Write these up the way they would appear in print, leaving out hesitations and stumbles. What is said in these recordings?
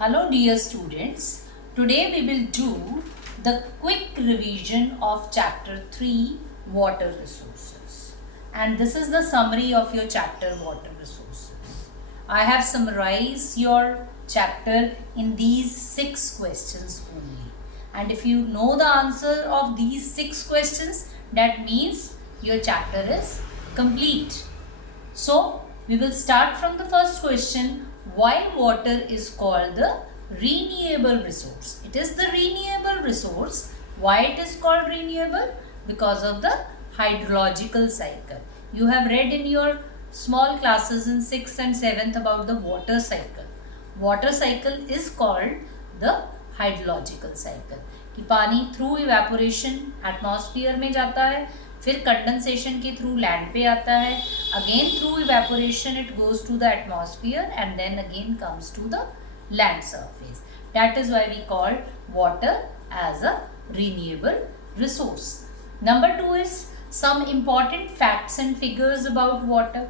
Hello dear students, today we will do the quick revision of chapter 3 water resources, and this is the summary of your chapter water resources. I have summarized your chapter in these 6 questions only, and if you know the answer of these 6 questions, that means your chapter is complete. So we will start from the first question. Why water is called the renewable resource? It is the renewable resource. Why it is called renewable? Because of the hydrological cycle. You have read in your small classes in 6th and 7th about the water cycle. Water cycle is called the hydrological cycle. कि पानी through evaporation atmosphere में जाता है, फिर condensation के through land पे आता है, again through evaporation it goes to the atmosphere and then again comes to the land surface. That is why we call water as a renewable resource. Number 2 is some important facts and figures about water.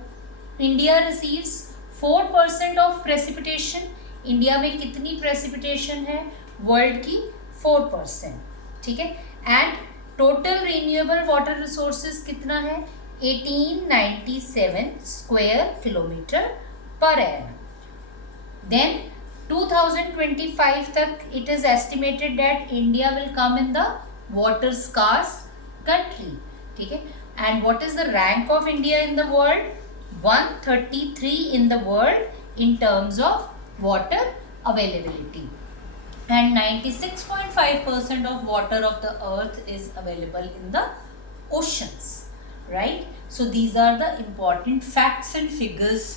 India receives 4% of precipitation. India में कितनी precipitation है? World की 4%. ठीक है. And total renewable water resources कितना है? 1897 square kilometre per annum. Then 2025 तक it is estimated that India will come in the water scarce country. ठीक है. And what is the rank of India in the world? 133 in the world in terms of water availability. And 96.5% of water of the earth is available in the oceans, right? So these are the important facts and figures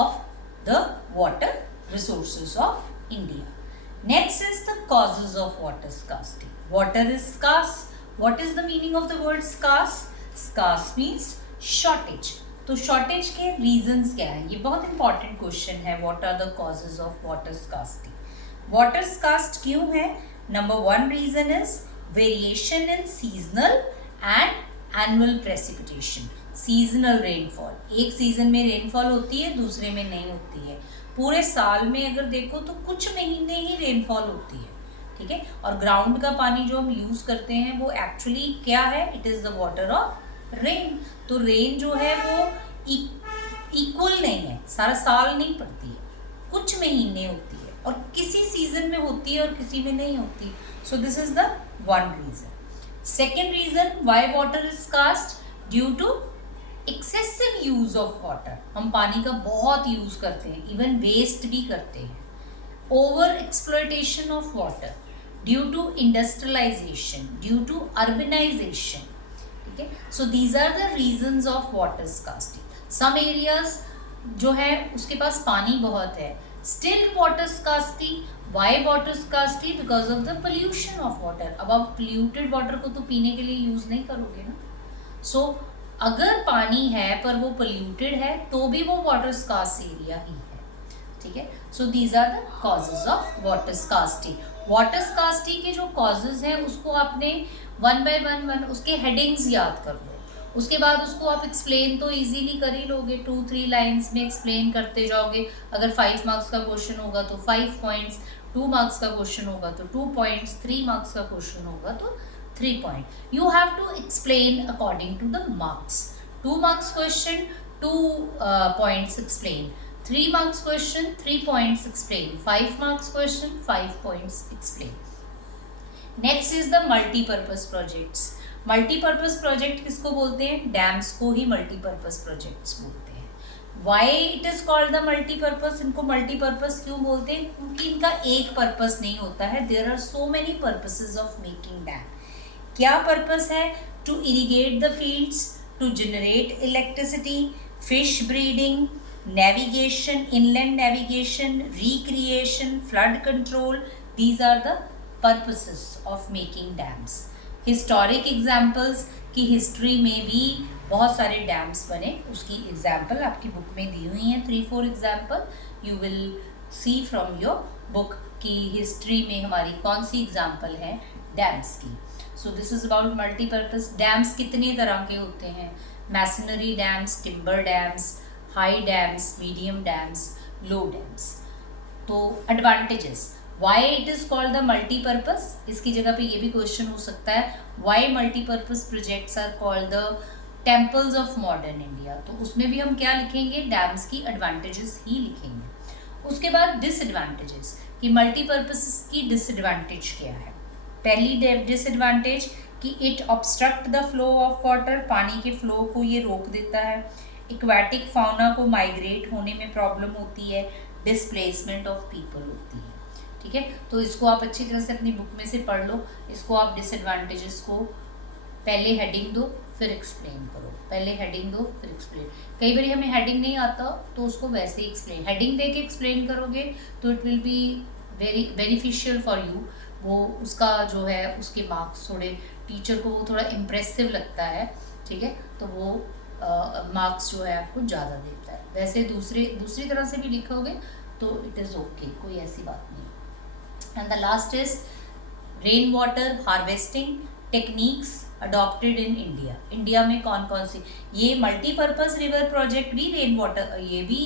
of the water resources of India. Next is the causes of water scarcity. Water is scarce. What is the meaning of the word scarce? Scarce means shortage. तो shortage के reasons क्या है? ये बहुत important question है. What are the causes of water scarcity? Water scarce क्यों है? Number 1 reason is variation in seasonal and annual precipitation. Seasonal rainfall, एक सीजन में रेनफॉल होती है, दूसरे में नहीं होती है. पूरे साल में अगर देखो तो कुछ महीने ही रेनफॉल होती है. ठीक है. और ग्राउंड का पानी जो हम यूज करते हैं वो एक्चुअली क्या है? It is the water of rain. तो रेन जो है वो इक्वल नहीं है, सारा साल नहीं पड़ती है, कुछ महीने होती है और किसी सीजन में होती है और किसी में नहीं होती. So this is the one reason. Second reason why water is scarce, due to excessive use of water. हम पानी का बहुत यूज करते हैं, इवन वेस्ट भी करते हैं. Over exploitation of water due to industrialisation, due to urbanisation. ठीक है. So these are the reasons of water scarcity. Some areas जो है उसके पास पानी बहुत है, still water scarcity. Why water scarcity? Because of the pollution of water. अब आप polluted water को तो पीने के लिए यूज नहीं करोगे ना. So अगर पानी है पर वो polluted है तो भी वो water scarce area ही है. ठीक है. So these are the causes of water scarcity. Water scarcity के जो causes हैं उसको आपने one by one उसके headings याद कर लो. उसके बाद उसको आप एक्सप्लेन तो इजीली कर ही लोगे. 2-3 लाइंस में एक्सप्लेन करते जाओगे. अगर 5 मार्क्स का क्वेश्चन होगा तो 5 पॉइंट्स, 2 मार्क्स का क्वेश्चन होगा तो 2 पॉइंट्स, 3 मार्क्स का क्वेश्चन होगा तो 3 point. You have to explain according to the marks. 2 marks question, 2 points explain. 3 marks question, 3 points explain. 5 marks question, 5 points explain. Next is the multipurpose projects. Multipurpose project किसको बोलते हैं? Dams को ही multipurpose projects बोलते हैं. Y it is called the multipurpose? इनको multipurpose क्यों बोलते हैं? क्योंकि इनका एक पर्पस नहीं होता है. There are so many purposes of making dam. क्या पर्पस है? To irrigate the fields, to generate electricity, fish breeding, navigation, inland navigation, recreation, flood control. These are the purposes of making dams. Historic examples की history में भी बहुत सारे dams बने, उसकी example आपकी बुक में दी हुई हैं. 3-4 example you will see from your book की हिस्ट्री में हमारी कौन सी एग्जाम्पल है डैम्स की. So this is about multipurpose. Dams कितने तरह के होते हैं? Masonry dams, timber dams, high dams, medium dams, low dams. तो advantages, why it is called the multipurpose, इसकी जगह पे ये भी क्वेश्चन हो सकता है, why multipurpose projects are called the temples of modern India, तो उसमें भी हम क्या लिखेंगे, डैम्स की एडवांटेजेस ही लिखेंगे। उसके बाद डिसएडवांटेजेस, कि मल्टीपर्पज की डिसएडवांटेज क्या है। पहली डिसएडवांटेज कि it obstruct the flow of water, पानी के फ्लो को ये रोक देता है। एक्वाटिक फाउना को माइग्रेट होने में प्रॉब्लम होती है, डिस्प्लेसमेंट ऑफ पीपल होती है। ठीक है, तो इसको आप अच्छी तरह से अपनी बुक में से पढ़ लो। इसको आप डिसएडवांटेजेस को पहले हेडिंग दो फिर एक्सप्लेन करो, पहले हेडिंग दो फिर एक्सप्लेन। कई बार हमें हेडिंग नहीं आता तो उसको वैसे ही एक्सप्लेन, हेडिंग दे के एक्सप्लेन करोगे तो it will be very beneficial for you. वो उसका जो है उसके मार्क्स थोड़े, टीचर को वो थोड़ा इम्प्रेसिव लगता है। ठीक है, तो वो मार्क्स जो है आपको ज़्यादा देता है। वैसे दूसरी तरह से भी लिखोगे तो इट इज़ ओके, कोई ऐसी बात नहीं। And the last is rain water harvesting techniques adopted in India. India में कौन कौन सी, ये मल्टीपर्पज रिवर प्रोजेक्ट भी रेन वाटर, ये भी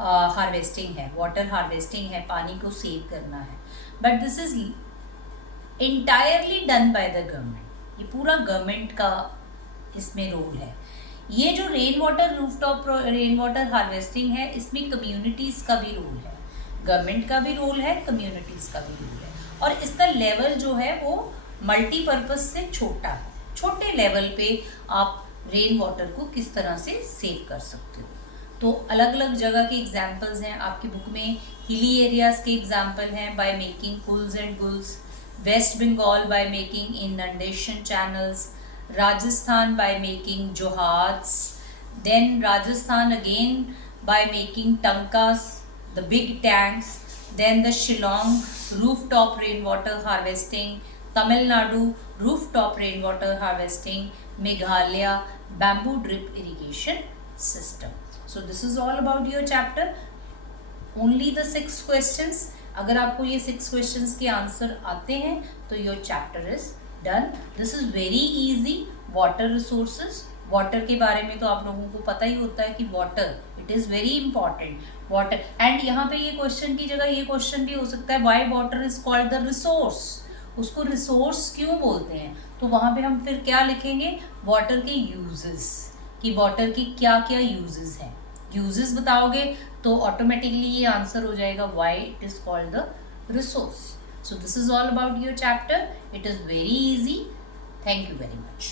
हार्वेस्टिंग है, वाटर हार्वेस्टिंग है, पानी को सेव करना है, but this is entirely done by the government. ये पूरा गवर्नमेंट का इसमें रोल है। ये जो rain water rooftop rain water harvesting है, इसमें कम्युनिटीज़ का भी रोल है, गवर्नमेंट का भी रोल है, कम्युनिटीज़ का भी रोल है, और इसका लेवल जो है वो मल्टीपर्पज से छोटा है। छोटे लेवल पे आप रेन वाटर को किस तरह से सेव कर सकते हो। तो अलग अलग जगह के एग्जाम्पल्स हैं आपकी बुक में। हिली एरियाज़ के एग्जाम्पल हैं, बाय मेकिंग पुल्स एंड गुल्स, West Bengal by making inundation channels, Rajasthan by making johads, then Rajasthan again by making tankas, the big tanks, then the Shillong rooftop rainwater harvesting, Tamil Nadu rooftop rainwater harvesting, Meghalaya bamboo drip irrigation system. So this is all about your chapter. Only the 6 questions. अगर आपको ये 6 questions के answer आते हैं तो your chapter is done. This is very easy. Water resources, water के बारे में तो आप लोगों को पता ही होता है कि water it is very important, water. And यहाँ पे ये क्वेश्चन की जगह ये क्वेश्चन भी हो सकता है, Y water is called the resource, उसको रिसोर्स क्यों बोलते हैं, तो वहाँ पे हम फिर क्या लिखेंगे, वाटर के यूजेस, कि वाटर की क्या क्या यूजेस हैं। यूजेस बताओगे तो ऑटोमेटिकली ये आंसर हो जाएगा, Y it is called the resource. So this is all about your chapter. It is very easy. Thank you very much.